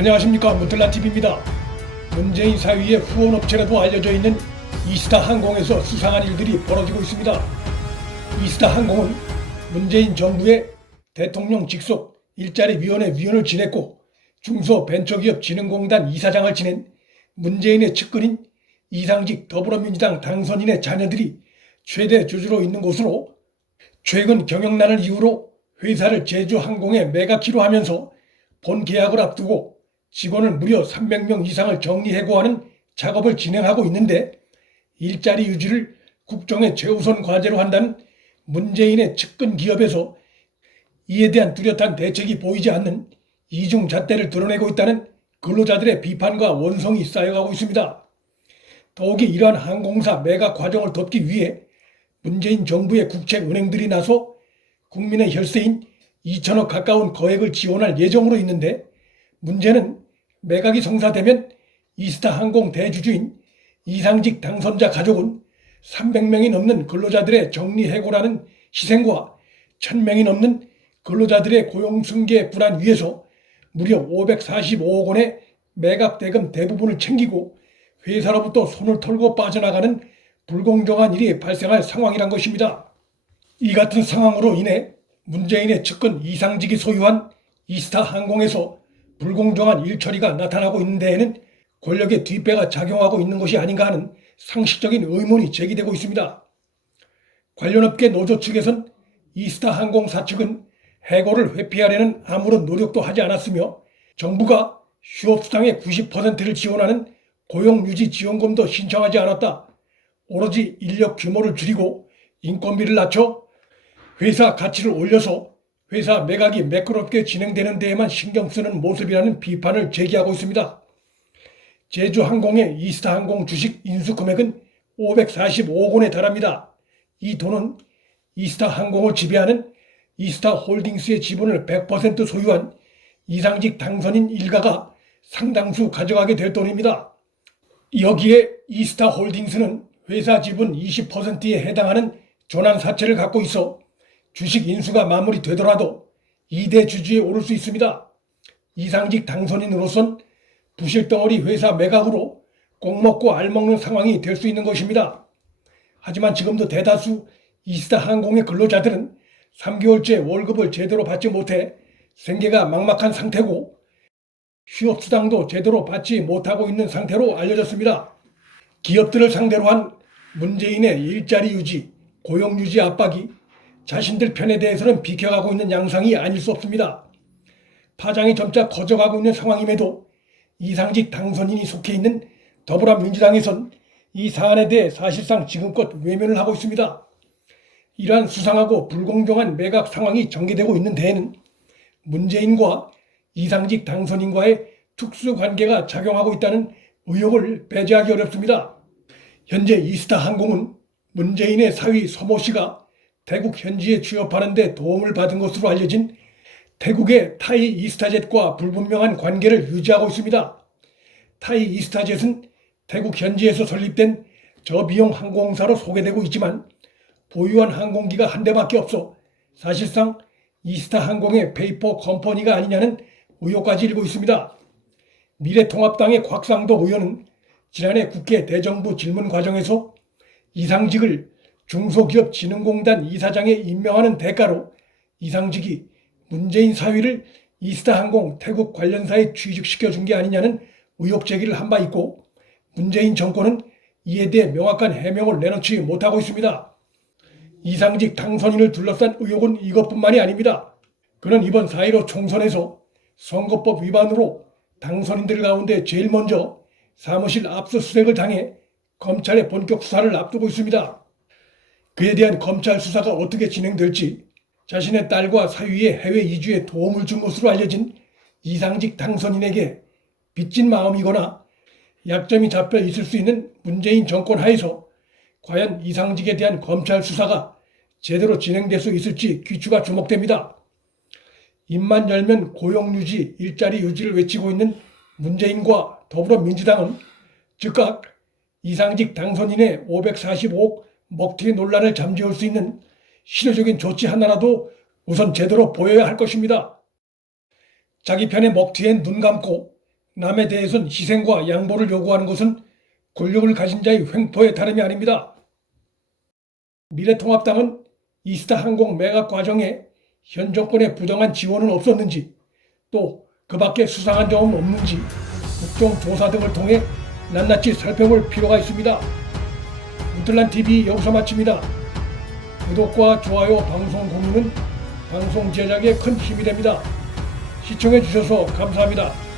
안녕하십니까, 문틀란TV입니다. 문재인 사위의 후원업체라도 알려져 있는 이스타항공에서 수상한 일들이 벌어지고 있습니다. 이스타항공은 문재인 정부의 대통령 직속 일자리위원회 위원을 지냈고 중소벤처기업진흥공단 이사장을 지낸 문재인의 측근인 이상직 더불어민주당 당선인의 자녀들이 최대 주주로 있는 곳으로, 최근 경영난을 이유로 회사를 제주항공에 매각키로 하면서 본 계약을 앞두고 직원을 무려 300명 이상을 정리해고하는 작업을 진행하고 있는데, 일자리 유지를 국정의 최우선 과제로 한다는 문재인의 측근 기업에서 이에 대한 뚜렷한 대책이 보이지 않는 이중잣대를 드러내고 있다는 근로자들의 비판과 원성이 쌓여가고 있습니다. 더욱이 이러한 항공사 매각 과정을 덮기 위해 문재인 정부의 국책은행들이 나서 국민의 혈세인 2천억 가까운 거액을 지원할 예정으로 있는데, 문제는 매각이 성사되면 이스타항공 대주주인 이상직 당선자 가족은 300명이 넘는 근로자들의 정리해고라는 희생과 1000명이 넘는 근로자들의 고용승계 불안 위에서 무려 545억 원의 매각 대금 대부분을 챙기고 회사로부터 손을 털고 빠져나가는 불공정한 일이 발생할 상황이란 것입니다. 이 같은 상황으로 인해 문재인의 측근 이상직이 소유한 이스타항공에서 불공정한 일처리가 나타나고 있는 데에는 권력의 뒷배가 작용하고 있는 것이 아닌가 하는 상식적인 의문이 제기되고 있습니다. 관련 업계 노조 측에선 이스타항공 사측은 해고를 회피하려는 아무런 노력도 하지 않았으며, 정부가 휴업수당의 90%를 지원하는 고용유지지원금도 신청하지 않았다, 오로지 인력 규모를 줄이고 인건비를 낮춰 회사 가치를 올려서 회사 매각이 매끄럽게 진행되는 데에만 신경 쓰는 모습이라는 비판을 제기하고 있습니다. 제주항공의 이스타항공 주식 인수 금액은 545억 원에 달합니다. 이 돈은 이스타항공을 지배하는 이스타홀딩스의 지분을 100% 소유한 이상직 당선인 일가가 상당수 가져가게 될 돈입니다. 여기에 이스타홀딩스는 회사 지분 20%에 해당하는 전환사채를 갖고 있어 주식 인수가 마무리되더라도 2대 주주에 오를 수 있습니다. 이상직 당선인으로선 부실덩어리 회사 매각으로 꼭 먹고 알 먹는 상황이 될 수 있는 것입니다. 하지만 지금도 대다수 이스타항공의 근로자들은 3개월째 월급을 제대로 받지 못해 생계가 막막한 상태고, 휴업수당도 제대로 받지 못하고 있는 상태로 알려졌습니다. 기업들을 상대로 한 문재인의 일자리 유지, 고용 유지 압박이 자신들 편에 대해서는 비켜가고 있는 양상이 아닐 수 없습니다. 파장이 점차 커져가고 있는 상황임에도 이상직 당선인이 속해 있는 더불어민주당에선 이 사안에 대해 사실상 지금껏 외면을 하고 있습니다. 이러한 수상하고 불공정한 매각 상황이 전개되고 있는 데에는 문재인과 이상직 당선인과의 특수관계가 작용하고 있다는 의혹을 배제하기 어렵습니다. 현재 이스타항공은 문재인의 사위 서모 씨가 태국 현지에 취업하는 데 도움을 받은 것으로 알려진 태국의 타이 이스타젯과 불분명한 관계를 유지하고 있습니다. 타이 이스타젯은 태국 현지에서 설립된 저비용 항공사로 소개되고 있지만 보유한 항공기가 한 대밖에 없어 사실상 이스타항공의 페이퍼 컴퍼니가 아니냐는 의혹까지 일고 있습니다. 미래통합당의 곽상도 의원은 지난해 국회 대정부 질문 과정에서 이상직을 중소기업진흥공단 이사장에 임명하는 대가로 이상직이 문재인 사위를 이스타항공 태국 관련사에 취직시켜준 게 아니냐는 의혹 제기를 한 바 있고, 문재인 정권은 이에 대해 명확한 해명을 내놓지 못하고 있습니다. 이상직 당선인을 둘러싼 의혹은 이것뿐만이 아닙니다. 그는 이번 4.15 총선에서 선거법 위반으로 당선인들 가운데 제일 먼저 사무실 압수수색을 당해 검찰의 본격 수사를 앞두고 있습니다. 그에 대한 검찰 수사가 어떻게 진행될지, 자신의 딸과 사위의 해외 이주에 도움을 준 것으로 알려진 이상직 당선인에게 빚진 마음이거나 약점이 잡혀 있을 수 있는 문재인 정권 하에서 과연 이상직에 대한 검찰 수사가 제대로 진행될 수 있을지 귀추가 주목됩니다. 입만 열면 고용유지, 일자리 유지를 외치고 있는 문재인과 더불어민주당은 즉각 이상직 당선인의 545억 먹튀 논란을 잠재울 수 있는 실효적인 조치 하나라도 우선 제대로 보여야 할 것입니다. 자기 편의 먹튀엔 눈 감고 남에 대해선 희생과 양보를 요구하는 것은 권력을 가진 자의 횡포에 다름이 아닙니다. 미래통합당은 이스타 항공 매각 과정에 현 정권의 부당한 지원은 없었는지, 또 그 밖에 수상한 점은 없는지 국정조사 등을 통해 낱낱이 살펴볼 필요가 있습니다. 문틀란TV 여기서 마칩니다. 구독과 좋아요, 방송 공유는 방송 제작에 큰 힘이 됩니다. 시청해 주셔서 감사합니다.